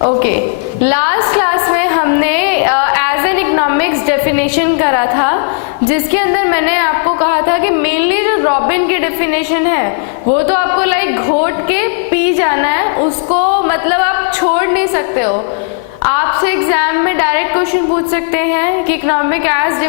Okay, last class में हमने as an economics definition करा था, जिसके अंदर मैंने आपको कहा था कि मेनली जो रॉबिन की डेफिनेशन है वो तो आपको लाइक घोट के पी जाना है, उसको मतलब आप छोड़ नहीं सकते हो। आपसे एग्जाम में डायरेक्ट क्वेश्चन पूछ सकते हैं कि economic as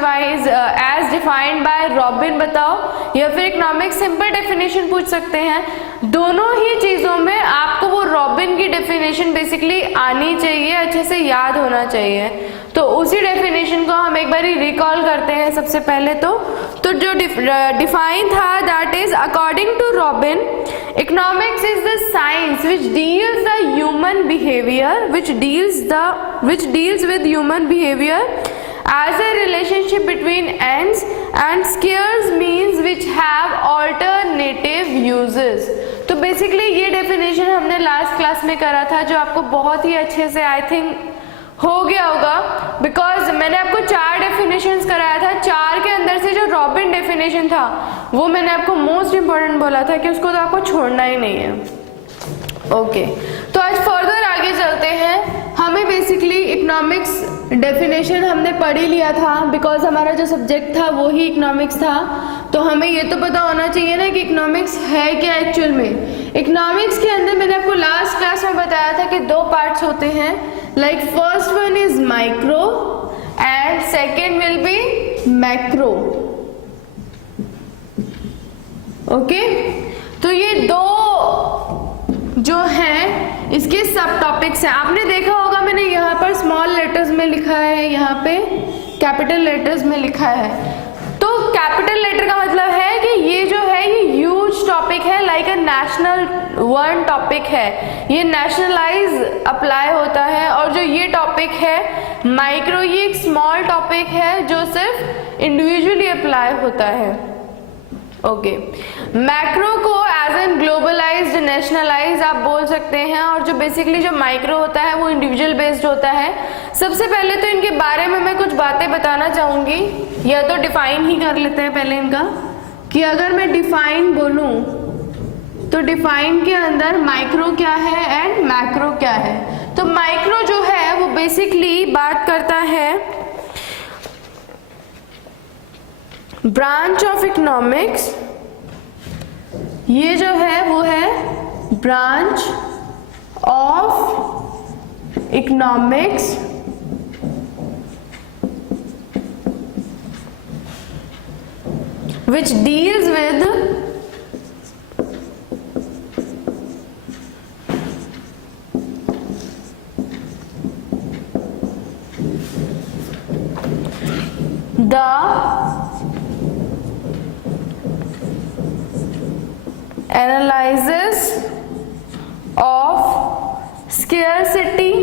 defined by Robin बताओ, या फिर इकोनॉमिक सिंपल डेफिनेशन पूछ सकते हैं। दोनों ही चीज़ों में आपको वो रॉबिन की डेफिनेशन बेसिकली आनी चाहिए, अच्छे से याद होना चाहिए। तो उसी डेफिनेशन को हम एक बार रिकॉल करते हैं। सबसे पहले तो जो डिफाइन था, that is according to Robin, economics is the science which deals the human behaviour, which deals with human behaviour as a relationship between ends and scarce means which have alternative uses। तो basically ये definition हमने last class में करा था, जो आपको बहुत ही अच्छे से आई थिंक हो गया होगा, बिकॉज मैंने आपको 4 डेफिनेशंस कराया था। 4 के अंदर से जो रॉबिन डेफिनेशन था वो मैंने आपको मोस्ट इंपॉर्टेंट बोला था कि उसको तो आपको छोड़ना ही नहीं है। ओके, तो आज फर्दर आगे चलते हैं। हमें बेसिकली इकोनॉमिक्स डेफिनेशन हमने पढ़ ही लिया था, बिकॉज हमारा जो सब्जेक्ट था वो ही इकोनॉमिक्स था। तो हमें ये तो पता होना चाहिए ना कि इकोनॉमिक्स है क्या एक्चुअल में। इकोनॉमिक्स के अंदर मैंने आपको लास्ट क्लास में बताया था कि 2 पार्ट्स होते हैं, like first one is micro and second will be macro. Okay, तो ये 2 जो है इसके सब टॉपिक्स हैं। आपने देखा होगा मैंने यहाँ पर स्मॉल लेटर्स में लिखा है, यहाँ पे कैपिटल लेटर्स में लिखा है। तो कैपिटल लेटर का मतलब है कि ये जो है ये ह्यूज टॉपिक है, like a national one topic है, ये नेशनलाइज अप्लाई होता है। और जो ये टॉपिक है माइक्रो, ये एक स्मॉल टॉपिक है जो सिर्फ इंडिविजुअली अप्लाई होता है। ओके, मैक्रो को एज एन ग्लोबलाइज्ड, नेशनलाइज आप बोल सकते हैं। और जो बेसिकली जो माइक्रो होता है वो इंडिविजुअल बेस्ड होता है। सबसे पहले तो इनके बारे में मैं कुछ बातें बताना चाहूँगी, या तो डिफाइन ही कर लेते हैं पहले इनका, कि अगर मैं डिफाइन बोलूँ तो डिफाइन के अंदर माइक्रो क्या है एंड मैक्रो क्या है। तो माइक्रो जो है वो बेसिकली बात करता है ब्रांच ऑफ इकोनॉमिक्स, ये जो है वो है branch of economics which deals with the analysis of scarcity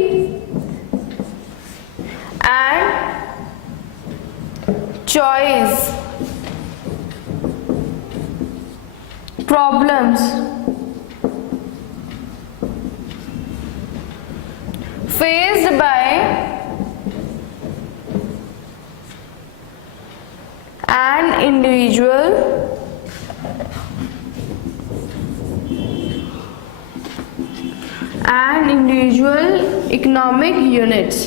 and choice problems faced by an individual and individual economic units।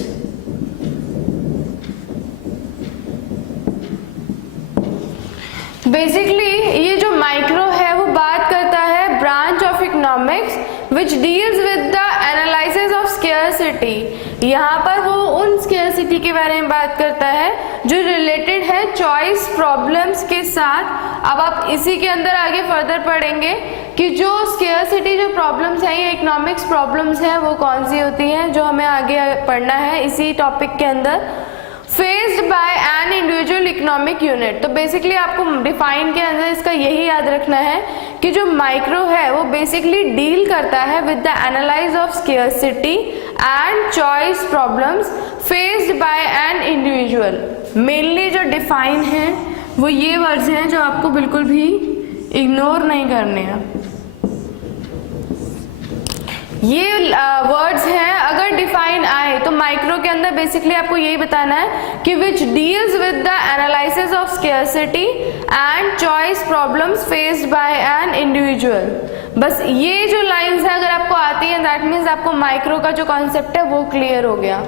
Basically ये जो माइक्रो है वो बात करता है branch of economics which deals with the analysis of scarcity. यहाँ पर वो उन स्केयरसिटी के बारे में बात करता है जो रिलेटेड है चॉइस प्रॉब्लम्स के साथ। अब आप इसी के अंदर आगे फर्दर पढ़ेंगे कि जो स्केयरसिटी जो प्रॉब्लम्स हैं, ये इकोनॉमिक्स प्रॉब्लम्स हैं, वो कौन सी होती हैं, जो हमें आगे पढ़ना है इसी टॉपिक के अंदर। Faced by an individual economic unit, तो बेसिकली आपको डिफाइन के अंदर इसका यही याद रखना है कि जो माइक्रो है वो बेसिकली डील करता है with the analyse of scarcity and choice problems faced by an individual. Mainly जो डिफाइन है वो ये वर्ड्स हैं जो आपको बिल्कुल भी इग्नोर नहीं करने हैं। ये वर्ड्स हैं, अगर डिफाइन आए तो माइक्रो के अंदर बेसिकली आपको यही बताना है कि विच deals with the analysis of scarcity and choice problems faced by an individual. बस ये जो लाइंस है अगर आपको आती हैं दैट मीन्स आपको माइक्रो का जो कॉन्सेप्ट है वो क्लियर हो गया।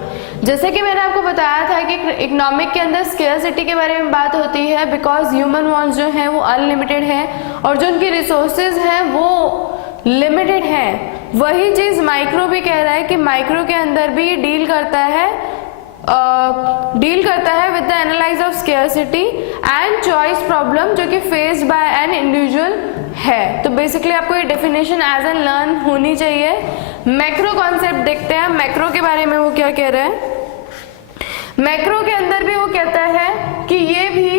जैसे कि मैंने आपको बताया था कि इकोनॉमिक के अंदर स्केर्सिटी के बारे में बात होती है, बिकॉज ह्यूमन वांट्स जो है वो अनलिमिटेड है और जो उनकी रिसोर्सेज हैं वो लिमिटेड है। वही चीज माइक्रो भी कह रहा है कि माइक्रो के अंदर भी डील करता है with the analyse of scarcity and choice problem जो कि फेस्ड बाय एन इंडिविजुअल है। तो बेसिकली आपको ये डेफिनेशन एज एन लर्न होनी चाहिए। मैक्रो कॉन्सेप्ट देखते हैं मैक्रो के बारे में वो क्या कह रहा है। मैक्रो के अंदर भी वो कहता है कि ये भी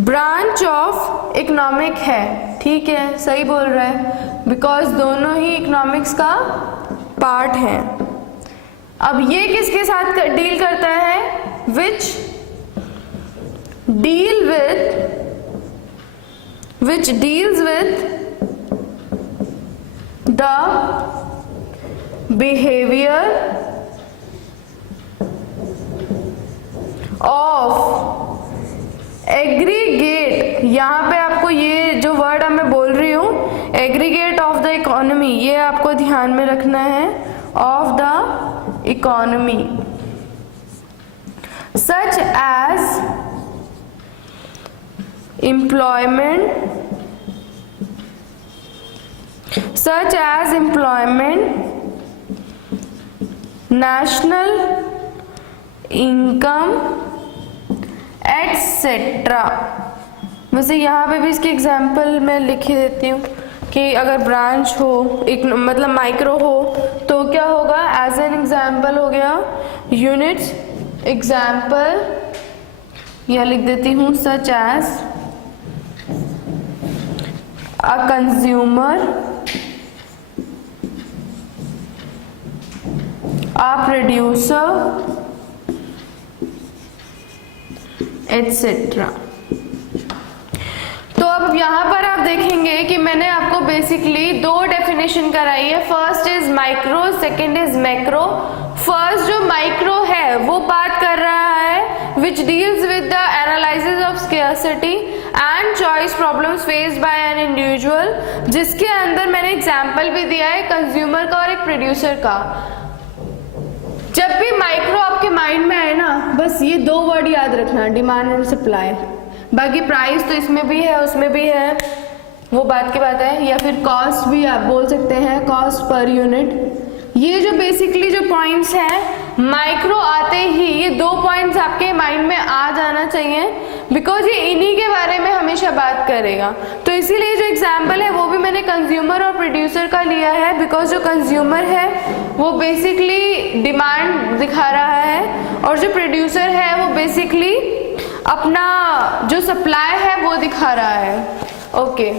ब्रांच ऑफ इकोनॉमिक है, ठीक है, सही बोल रहा है, बिकॉज दोनों ही इकोनॉमिक्स का पार्ट है। अब ये किसके साथ डील करता है, विच deals with the behavior of aggregate, यहाँ पे आपको ये जो वर्ड मैं बोल रही हूँ एग्रीगेट ऑफ द इकोनॉमी, ये आपको ध्यान में रखना है, of the economy, such as employment, national income, etc. वैसे यहाँ पे भी इसकी एग्जाम्पल मैं लिख ही देती हूँ कि अगर ब्रांच हो मतलब माइक्रो हो तो क्या होगा, एज एन एग्जाम्पल हो गया यूनिट्स, एग्जाम्पल यह लिख देती हूँ, such as a consumer, a producer, etc. तो अब यहाँ पर आप देखेंगे कि मैंने आपको बेसिकली दो डेफिनेशन कराई है। First is micro, second is macro. First जो माइक्रो है वो बात कर रहा है विच deals with the analysis of scarcity and choice problems faced by an individual, जिसके अंदर मैंने एग्जाम्पल भी दिया है कंज्यूमर का और एक प्रोड्यूसर का। जब भी माइक्रो आपके माइंड में आए ना, बस ये दो वर्ड याद रखना, डिमांड एंड सप्लाई। बाकी प्राइस तो इसमें भी है उसमें भी है, वो बात की बात है, या फिर कॉस्ट भी आप बोल सकते हैं, कॉस्ट पर यूनिट। ये जो बेसिकली जो पॉइंट्स हैं माइक्रो आते ही ये दो पॉइंट्स आपके माइंड में आ जाना चाहिए, बिकॉज ये इन्हीं के बारे में हमेशा बात करेगा। तो इसीलिए जो एग्जाम्पल है वो भी मैंने कंज्यूमर और प्रोड्यूसर का लिया है, बिकॉज जो कंज्यूमर है वो बेसिकली डिमांड दिखा रहा है और जो प्रोड्यूसर है वो बेसिकली अपना जो सप्लाई है वो दिखा रहा है। ओके,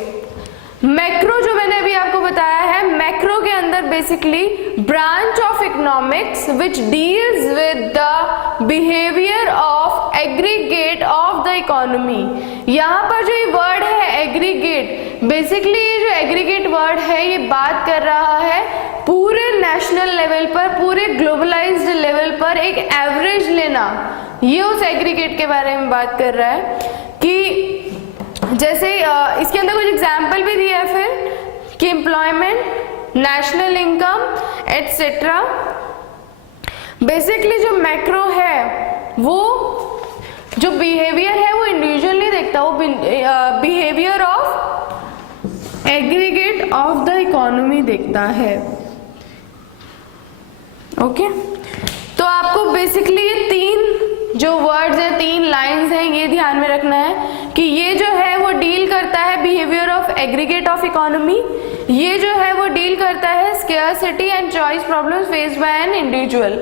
मैक्रो जो मैंने अभी आपको बताया है, मैक्रो के अंदर basically branch of economics which deals with the behaviour of aggregate of the economy. यहाँ पर जो ये वर्ड है एग्रीगेट, बेसिकली ये जो एग्रीगेट वर्ड है ये बात कर रहा है पूरे नेशनल लेवल पर, पूरे ग्लोबलाइज्ड लेवल पर एक एवरेज लेना, ये उस एग्रीगेट के बारे में बात कर रहा है। कि जैसे इसके अंदर कुछ एग्जाम्पल भी दिया है फिर कि employment, national income etcetera. Basically जो मैक्रो है वो जो बिहेवियर है वो इंडिविजुअल नहीं देखता, वो behaviour of aggregate of the economy देखता है। ओके, तो आपको बेसिकली ये तीन जो वर्ड्स हैं, तीन लाइंस हैं, ये ध्यान में रखना है कि ये जो है वो डील करता है behaviour of aggregate of economy, ये जो है वो डील करता है scarcity and choice problems faced by an individual.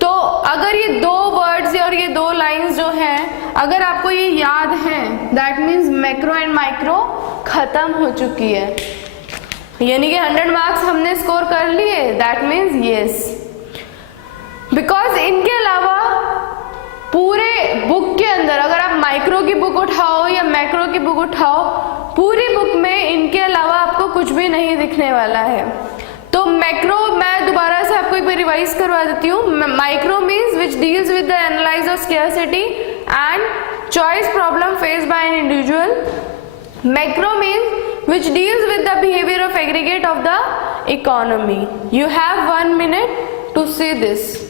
तो अगर ये दो वर्ड्स और ये दो लाइंस जो हैं अगर आपको ये याद हैं, that means macro and micro खत्म हो चुकी है, यानी कि 100 मार्क्स हमने स्कोर कर लिए, दैट मीन्स यस। बिकॉज इनके अलावा पूरे बुक के अंदर अगर आप माइक्रो की बुक उठाओ या मैक्रो की बुक उठाओ, पूरी बुक में इनके अलावा आपको कुछ भी नहीं दिखने वाला है। तो मैक्रो मैं दोबारा से आपको एक बार रिवाइज करवा देती हूँ। Micro means which deals with the analyse of scarcity and choice problem faced by an individual. Macro means which deals with the behavior of aggregate of the economy. You have 1 minute to say this.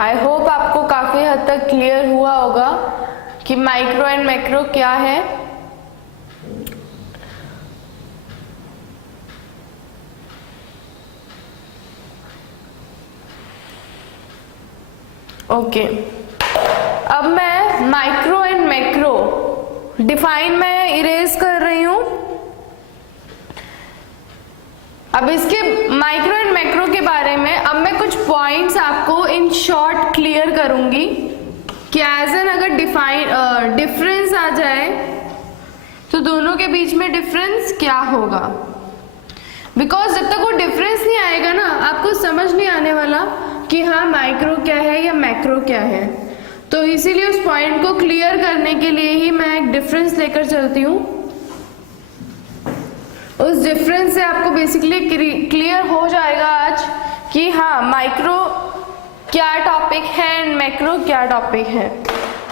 I hope आपको काफ़ी हद तक clear हुआ होगा कि micro and macro क्या है। Okay, अब मैं माइक्रो एंड मैक्रो डिफाइन मैं इरेज कर रही हूं। अब इसके माइक्रो एंड मैक्रो के बारे में अब मैं कुछ पॉइंट्स आपको इन शॉर्ट क्लियर करूंगी कि एज एन अगर डिफरेंस आ जाए तो दोनों के बीच में डिफरेंस क्या होगा। बिकॉज जब तक वो डिफरेंस नहीं आएगा ना, आपको समझ नहीं आने वाला कि हाँ माइक्रो क्या है या मैक्रो क्या है। तो इसीलिए उस पॉइंट को क्लियर करने के लिए ही मैं एक डिफरेंस लेकर चलती हूँ। उस डिफरेंस से आपको बेसिकली क्लियर हो जाएगा आज कि हाँ माइक्रो क्या टॉपिक है एंड मैक्रो क्या टॉपिक है।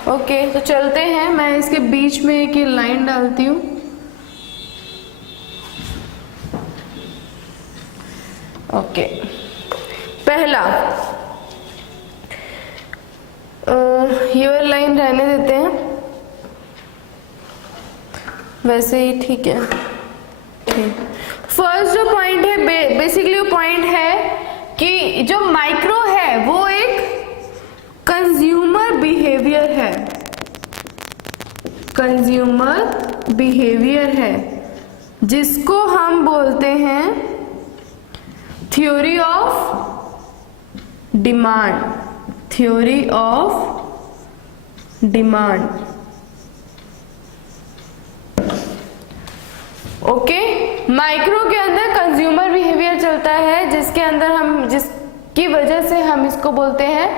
ओके, तो चलते हैं। मैं इसके बीच में एक लाइन डालती हूँ। ओके, पहला ये लाइन रहने देते हैं, वैसे ही ठीक है। फर्स्ट जो पॉइंट है बेसिकली वो पॉइंट है कि जो माइक्रो है वो एक कंज्यूमर बिहेवियर है। कंज्यूमर बिहेवियर है जिसको हम बोलते हैं theory of demand. Theory of demand. Okay, micro के अंदर कंज्यूमर बिहेवियर चलता है जिसकी वजह से हम इसको बोलते हैं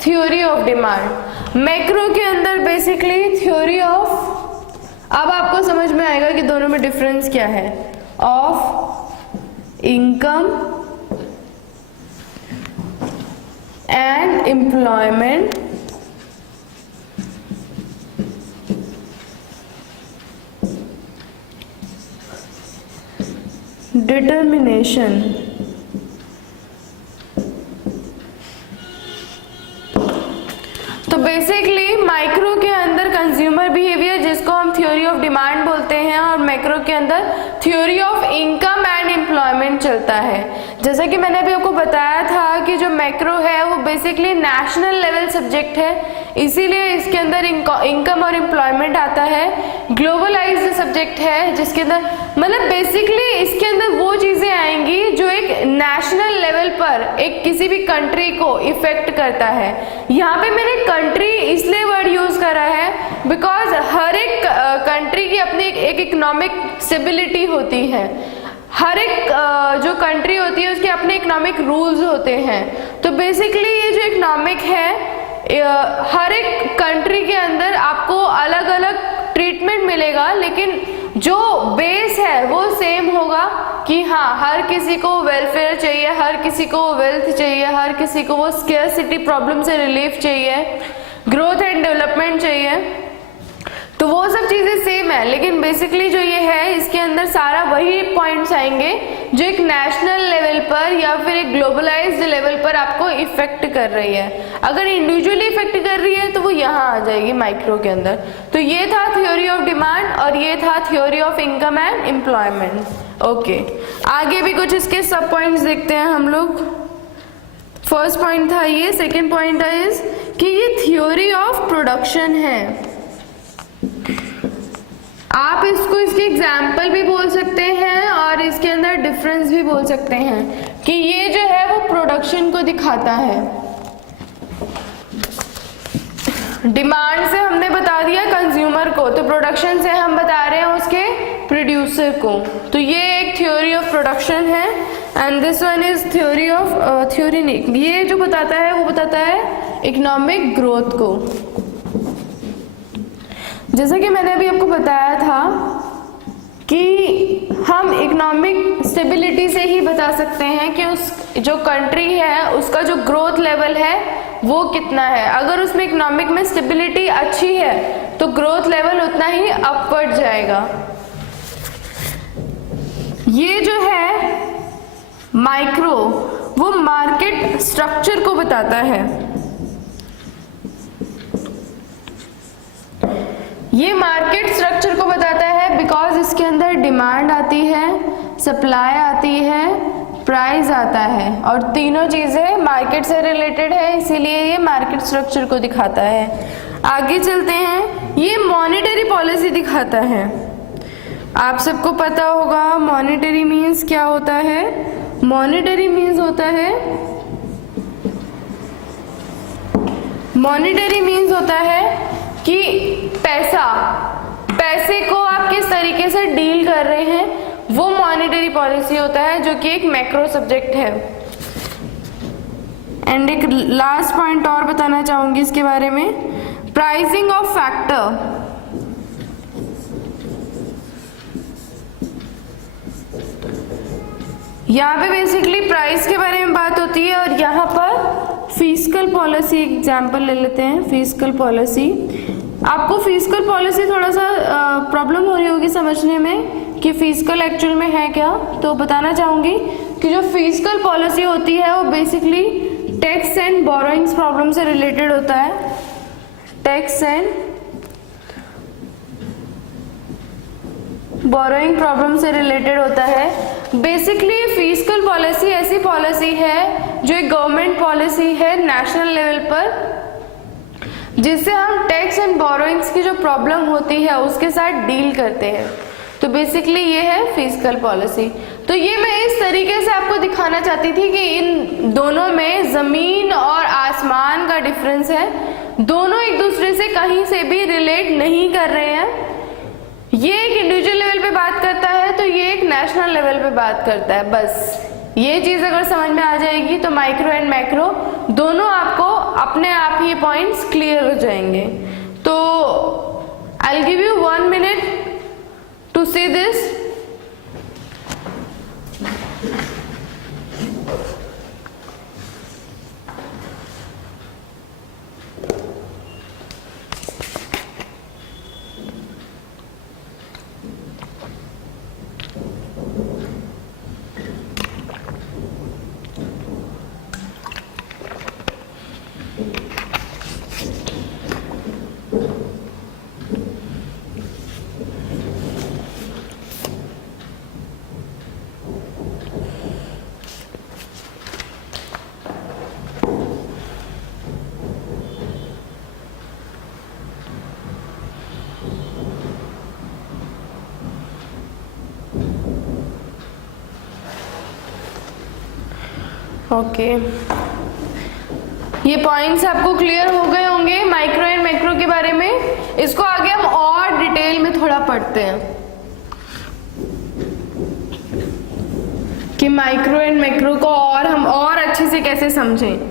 थ्योरी ऑफ डिमांड। मैक्रो के अंदर बेसिकली थ्योरी ऑफ, अब आपको समझ में आएगा कि दोनों में डिफरेंस क्या है, of income and employment determination. तो बेसिकली माइक्रो के अंदर कंज्यूमर बिहेवियर जिसको हम थ्योरी ऑफ डिमांड बोलते हैं, और मैक्रो के अंदर theory of income and employment चलता है। जैसा कि मैंने अभी आपको बताया था कि जो मैक्रो है वो बेसिकली नेशनल लेवल सब्जेक्ट है, इसीलिए इसके अंदर इनकम और एम्प्लॉयमेंट आता है। ग्लोबलाइज्ड सब्जेक्ट है जिसके अंदर मतलब बेसिकली इसके अंदर वो चीजें आएंगी जो एक नेशनल लेवल पर एक किसी भी कंट्री को इफेक्ट करता है। यहाँ पे मैंने कंट्री इसलिए वर्ड यूज करा है बिकॉज हर एक कंट्री की अपनी एक इकोनॉमिक स्टेबिलिटी होती है। हर एक जो कंट्री होती है उसके अपने इकोनॉमिक रूल्स होते हैं। तो बेसिकली ये जो इकोनॉमिक है हर एक कंट्री के अंदर आपको अलग अलग ट्रीटमेंट मिलेगा, लेकिन जो बेस है वो सेम होगा कि हाँ हर किसी को वेलफेयर चाहिए, हर किसी को वेल्थ चाहिए, हर किसी को वो स्केर्सिटी प्रॉब्लम से रिलीफ चाहिए, ग्रोथ एंड डेवलपमेंट चाहिए। तो वो सब चीज़ें सेम है, लेकिन बेसिकली जो ये है इसके अंदर सारा वही पॉइंट्स आएंगे जो एक नेशनल लेवल पर या फिर एक ग्लोबलाइज्ड लेवल पर आपको इफेक्ट कर रही है। अगर इंडिविजुअली इफेक्ट कर रही है तो वो यहाँ आ जाएगी माइक्रो के अंदर। तो ये था थ्योरी ऑफ डिमांड और ये था theory of income and employment. Okay, आगे भी कुछ इसके सब पॉइंट्स देखते हैं हम लोग। फर्स्ट पॉइंट था ये, सेकेंड पॉइंट था इस कि ये थ्योरी ऑफ प्रोडक्शन है। आप इसको इसके एग्जाम्पल भी बोल सकते हैं और इसके अंदर डिफरेंस भी बोल सकते हैं कि ये जो है वो प्रोडक्शन को दिखाता है। डिमांड से हमने बता दिया कंज्यूमर को, तो प्रोडक्शन से हम बता रहे हैं उसके प्रोड्यूसर को। तो ये एक थ्योरी ऑफ प्रोडक्शन है and this one is theory of ये जो बताता है वो बताता है इकोनॉमिक ग्रोथ को। जैसा कि मैंने अभी आपको बताया था कि हम इकोनॉमिक स्टेबिलिटी से ही बता सकते हैं कि उस जो कंट्री है उसका जो ग्रोथ लेवल है वो कितना है। अगर उसमें इकोनॉमिक में स्टेबिलिटी अच्छी है तो ग्रोथ लेवल उतना ही अपवर्ड जाएगा। ये जो है माइक्रो, वो मार्केट स्ट्रक्चर को बताता है। ये मार्केट स्ट्रक्चर को बताता है बिकॉज इसके अंदर डिमांड आती है, सप्लाई आती है, प्राइस आता है और तीनों चीजें मार्केट से रिलेटेड है, इसीलिए ये मार्केट स्ट्रक्चर को दिखाता है। आगे चलते हैं, ये मॉनेटरी पॉलिसी दिखाता है। आप सबको पता होगा मॉनेटरी मीन्स क्या होता है। मॉनेटरी मीन्स होता है कि पैसे को आप किस तरीके से डील कर रहे हैं, वो मॉनेटरी पॉलिसी होता है, जो कि एक मैक्रो सब्जेक्ट है। एंड एक लास्ट पॉइंट और बताना चाहूंगी इसके बारे में, प्राइसिंग ऑफ फैक्टर। यहाँ पे बेसिकली प्राइस के बारे में बात होती है और यहाँ पर फिस्कल पॉलिसी एग्जाम्पल ले लेते हैं। फिस्कल पॉलिसी, आपको फिस्कल पॉलिसी थोड़ा सा प्रॉब्लम हो रही होगी समझने में कि फिस्कल एक्चुअल में है क्या, तो बताना चाहूंगी कि जो फिस्कल पॉलिसी होती है वो basically tax and borrowings problem से रिलेटेड होता है। टैक्स एंड बोरोइंग प्रॉब्लम से रिलेटेड होता है। बेसिकली फिस्कल पॉलिसी ऐसी पॉलिसी है जो एक गवर्नमेंट पॉलिसी है नेशनल लेवल पर, जिससे हम टैक्स एंड बोरोइंग्स की जो प्रॉब्लम होती है उसके साथ डील करते हैं। तो बेसिकली ये है फिस्कल पॉलिसी। तो ये मैं इस तरीके से आपको दिखाना चाहती थी कि इन दोनों में जमीन और आसमान का डिफरेंस है, दोनों एक दूसरे से कहीं से भी रिलेट नहीं कर रहे हैं। ये एक इंडिविजुअल लेवल पे बात करता है तो ये एक नेशनल लेवल पे बात करता है। बस ये चीज अगर समझ में आ जाएगी तो माइक्रो एंड मैक्रो दोनों आपको अपने आप ही पॉइंट्स क्लियर हो जाएंगे। तो I will give you 1 minute to see this. Okay, ये पॉइंट्स आपको क्लियर हो गए होंगे माइक्रो एंड मैक्रो के बारे में। इसको आगे हम और डिटेल में थोड़ा पढ़ते हैं कि माइक्रो एंड मैक्रो को और हम और अच्छे से कैसे समझें।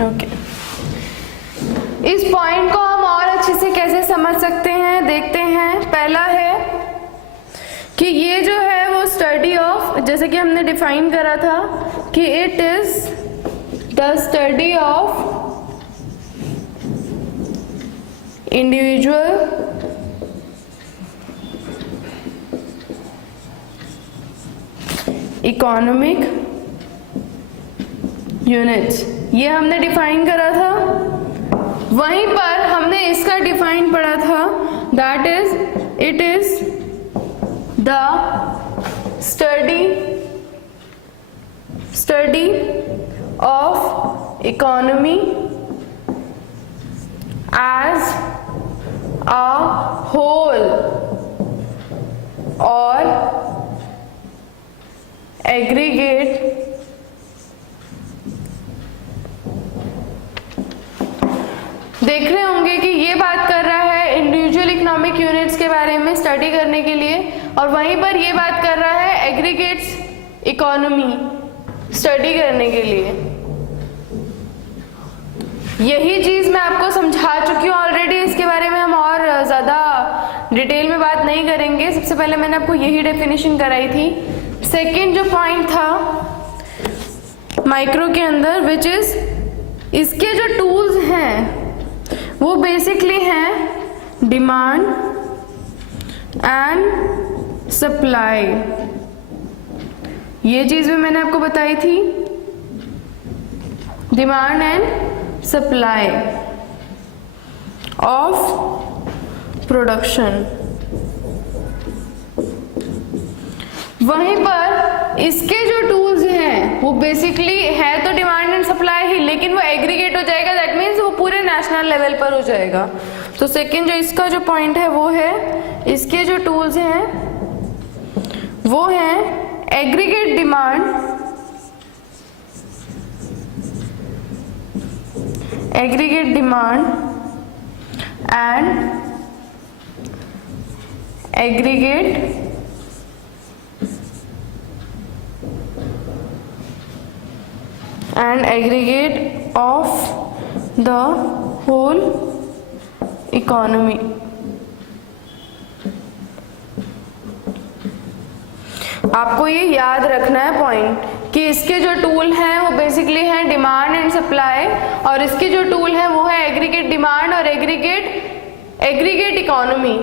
ओके, इस पॉइंट को हम और अच्छे से कैसे समझ सकते हैं देखते हैं। पहला है कि ये जो है वो स्टडी ऑफ, जैसे कि हमने डिफाइन करा था कि it is the study of individual economic units, ये हमने डिफाइन करा था। वहीं पर हमने इसका डिफाइन पढ़ा था, that is it is the study study of economy as a whole और एग्रीगेट देख रहे होंगे कि ये बात कर रहा है इंडिविजुअल इकोनॉमिक यूनिट्स के बारे में स्टडी करने के लिए, और वहीं पर ये बात कर रहा है एग्रीगेट्स इकोनॉमी स्टडी करने के लिए। यही चीज मैं आपको समझा चुकी हूँ ऑलरेडी, इसके बारे में हम और ज़्यादा डिटेल में बात नहीं करेंगे। सबसे पहले मैंने आपको यही डेफिनेशन कराई थी। सेकंड जो पॉइंट था माइक्रो के अंदर, विच इज इसके जो टूल्स हैं वो बेसिकली हैं डिमांड एंड सप्लाई। ये चीज भी मैंने आपको बताई थी, demand and supply of production. वहीं पर इसके जो टूल्स हैं वो बेसिकली है तो डिमांड एंड सप्लाई ही, लेकिन वो एग्रीगेट हो जाएगा, दैट मीन्स वो पूरे नेशनल लेवल पर हो जाएगा। तो सेकंड जो इसका जो पॉइंट है वो है इसके जो टूल्स हैं वो हैं aggregate demand, aggregate demand and aggregate and aggregate of the whole economy। आपको ये याद रखना है पॉइंट कि इसके जो टूल हैं वो बेसिकली हैं डिमांड एंड सप्लाई, और इसके जो टूल हैं वो है एग्रीगेट डिमांड और एग्रीगेट इकोनॉमी।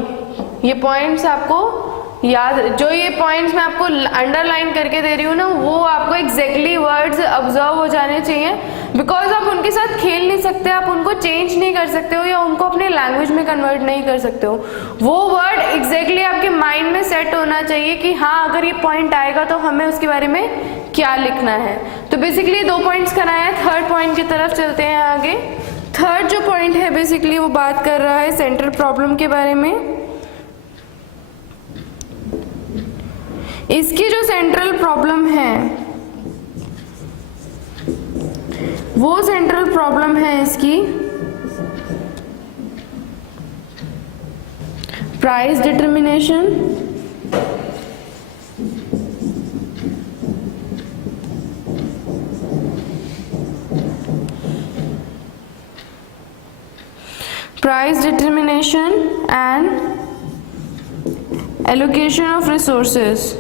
ये पॉइंट्स आपको याद, जो ये पॉइंट्स मैं आपको अंडरलाइन करके दे रही हूँ ना, वो आपको एग्जैक्टली वर्ड्स ऑब्जर्व हो जाने चाहिए, बिकॉज आप उनके साथ खेल नहीं सकते, आप उनको चेंज नहीं कर सकते हो या उनको अपने लैंग्वेज में कन्वर्ट नहीं कर सकते हो। वो वर्ड एग्जैक्टली आपके माइंड में सेट होना चाहिए कि हाँ अगर ये पॉइंट आएगा तो हमें उसके बारे में क्या लिखना है। तो बेसिकली 2 पॉइंट्स कराए, थर्ड पॉइंट की तरफ चलते हैं आगे। थर्ड जो पॉइंट है बेसिकली वो बात कर रहा है सेंट्रल प्रॉब्लम के बारे में। इसकी जो सेंट्रल प्रॉब्लम है वो सेंट्रल प्रॉब्लम है इसकी price determination, price determination and allocation of resources.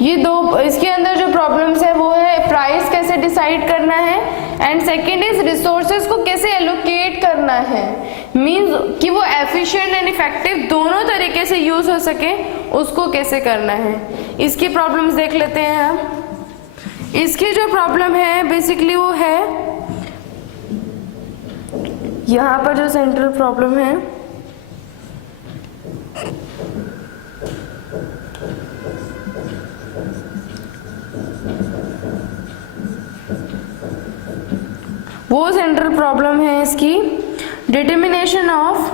ये दो, इसके अंदर जो प्रॉब्लम्स है वो है प्राइस कैसे डिसाइड करना है एंड सेकेंड इज रिसोर्सेज को कैसे एलोकेट करना है, मींस कि वो एफिशिएंट एंड इफेक्टिव दोनों तरीके से यूज हो सके, उसको कैसे करना है। इसकी प्रॉब्लम्स देख लेते हैं हम। इसकी जो प्रॉब्लम है बेसिकली वो है यहाँ पर जो सेंट्रल प्रॉब्लम है वो सेंट्रल प्रॉब्लम है इसकी determination of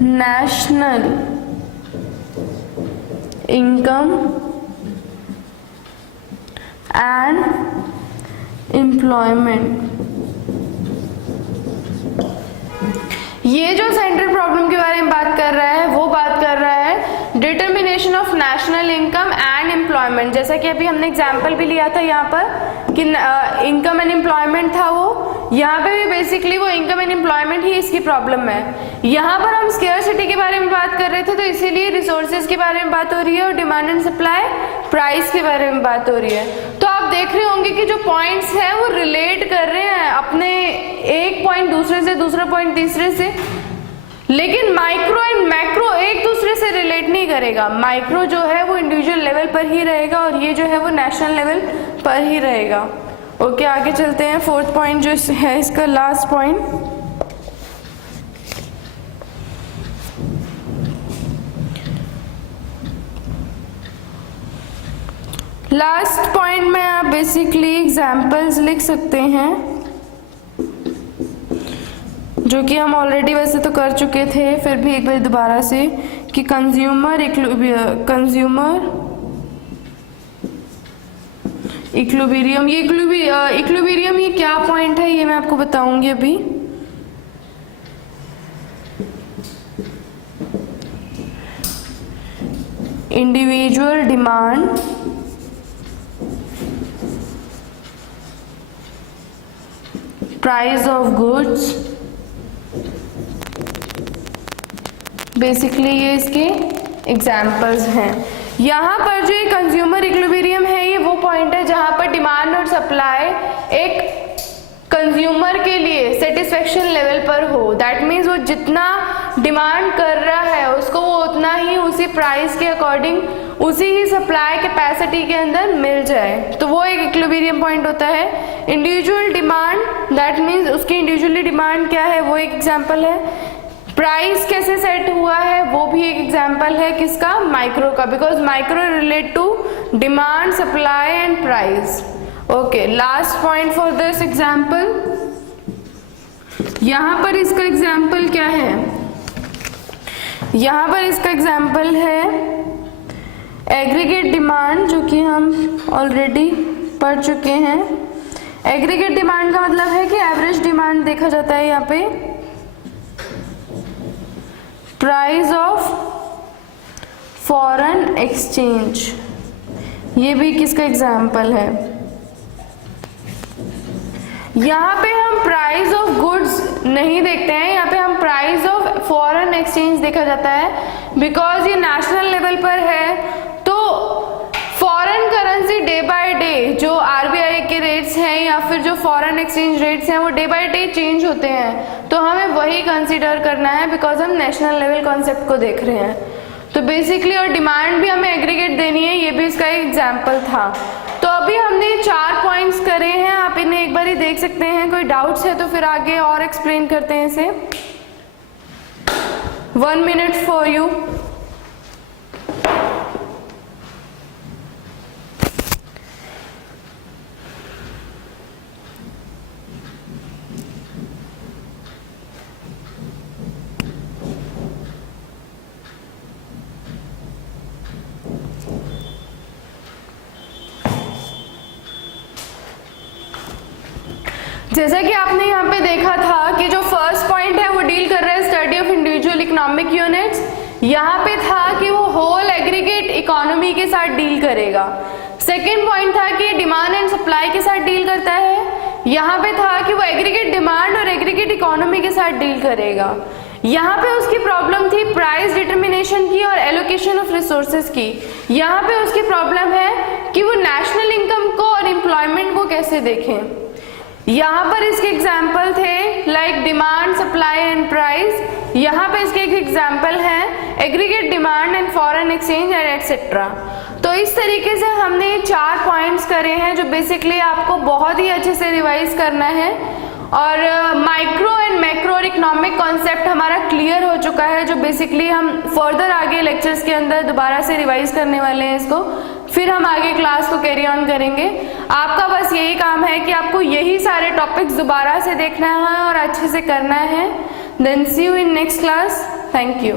national income and employment. ये जो सेंट्रल प्रॉब्लम के बारे में बात कर रहा है वो बात कर रहा है determination of national income and employment. जैसा कि अभी हमने एग्जांपल भी लिया था यहाँ पर कि इनकम एंड एम्प्लॉयमेंट था, वो यहाँ पे भी बेसिकली वो इनकम एंड एम्प्लॉयमेंट ही इसकी प्रॉब्लम है। यहाँ पर हम स्केर्सिटी के बारे में बात कर रहे थे तो इसीलिए रिसोर्सेज के बारे में बात हो रही है और डिमांड एंड सप्लाई प्राइस के बारे में बात हो रही है। तो आप देख रहे होंगे कि जो पॉइंट्स हैं वो रिलेट कर रहे हैं अपने, एक पॉइंट दूसरे से, दूसरा पॉइंट तीसरे से। लेकिन माइक्रो एंड मैक्रो एक दूसरे से रिलेट नहीं करेगा। माइक्रो जो है वो इंडिविजुअल लेवल पर ही रहेगा और ये जो है वो नेशनल लेवल पर ही रहेगा। ओके, आगे चलते हैं। फोर्थ पॉइंट जो है इसका लास्ट पॉइंट, लास्ट पॉइंट में आप बेसिकली एग्जाम्पल्स लिख सकते हैं जो कि हम ऑलरेडी वैसे तो कर चुके थे, फिर भी एक बार दोबारा से कि कंज्यूमर इक्विलिब्रियम, ये इक्विलिब्रियम ये क्या पॉइंट है ये मैं आपको बताऊंगी अभी। Individual demand, price of goods, basically ये इसके एग्जाम्पल्स हैं। यहाँ पर जो ये कंज्यूमर इक्विलिब्रियम है ये वो पॉइंट है जहाँ पर डिमांड और सप्लाई एक कंज्यूमर के लिए सेटिस्फेक्शन लेवल पर हो। दैट मीन्स वो जितना डिमांड कर रहा है उसको वो उतना ही उसी प्राइस के अकॉर्डिंग उसी ही सप्लाई कैपेसिटी के अंदर मिल जाए, तो वो एक इक्विलिब्रियम पॉइंट होता है। इंडिविजुअल डिमांड, दैट मीन्स उसकी इंडिविजुअली डिमांड क्या है वो एक एग्जाम्पल है। प्राइस कैसे सेट हुआ है वो भी एक एग्जाम्पल है, किसका, माइक्रो का, because micro relate to demand, supply and price. Okay, last point for this example, यहाँ पर इसका एग्जाम्पल क्या है, यहाँ पर इसका एग्जाम्पल है एग्रीगेट डिमांड, जो कि हम ऑलरेडी पढ़ चुके हैं। एग्रीगेट डिमांड का मतलब है कि एवरेज डिमांड देखा जाता है यहाँ पे, प्राइस ऑफ फॉरेन एक्सचेंज, ये भी किसका एग्जाम्पल है। यहाँ पे हम प्राइस ऑफ गुड्स नहीं देखते हैं, यहाँ पे हम प्राइस ऑफ फॉरेन एक्सचेंज देखा जाता है, बिकॉज ये नेशनल लेवल पर है। तो foreign currency day by day जो आरबीआई के रेट्स हैं या फिर जो फॉरेन एक्सचेंज रेट्स हैं वो डे बाय डे चेंज होते हैं, तो हमें वही कंसीडर करना है बिकॉज हम नेशनल लेवल कॉन्सेप्ट को देख रहे हैं। तो बेसिकली और डिमांड भी हमें एग्रीगेट देनी है, ये भी इसका एक एग्जाम्पल था। तो अभी हमने 4 पॉइंट्स करे हैं, आप इन्हें एक बार ही देख सकते हैं, कोई डाउट्स है तो फिर आगे और एक्सप्लेन करते हैं इसे। 1 मिनट फॉर यू। जैसा कि आपने यहाँ पे देखा था कि जो फर्स्ट पॉइंट है वो डील कर रहा है study of individual economic units. यहाँ पे था कि वो होल एग्रीगेट इकोनॉमी के साथ डील करेगा। सेकेंड पॉइंट था कि डिमांड एंड सप्लाई के साथ डील करता है। यहाँ पे था कि वो एग्रीगेट डिमांड और एग्रीगेट इकोनॉमी के साथ डील करेगा। यहाँ पे उसकी प्रॉब्लम थी प्राइस डिटर्मिनेशन की और एलोकेशन ऑफ रिसोर्सेज की। यहाँ पे उसकी प्रॉब्लम है कि वो नेशनल इनकम को और एम्प्लॉयमेंट को कैसे देखें। यहाँ पर इसके एग्जाम्पल थे like demand, supply and price. यहाँ पे इसके एक एग्जाम्पल है aggregate demand and foreign exchange and etcetera. तो इस तरीके से हमने 4 पॉइंट्स करे हैं जो बेसिकली आपको बहुत ही अच्छे से रिवाइज करना है। और micro and macro economic concept हमारा क्लियर हो चुका है, जो बेसिकली हम फर्दर आगे लेक्चर्स के अंदर दोबारा से रिवाइज करने वाले हैं इसको, फिर हम आगे क्लास को कैरी ऑन करेंगे। आपका बस यही काम है कि आपको यही सारे टॉपिक्स दोबारा से देखना है और अच्छे से करना है। Then see you in next class. Thank you.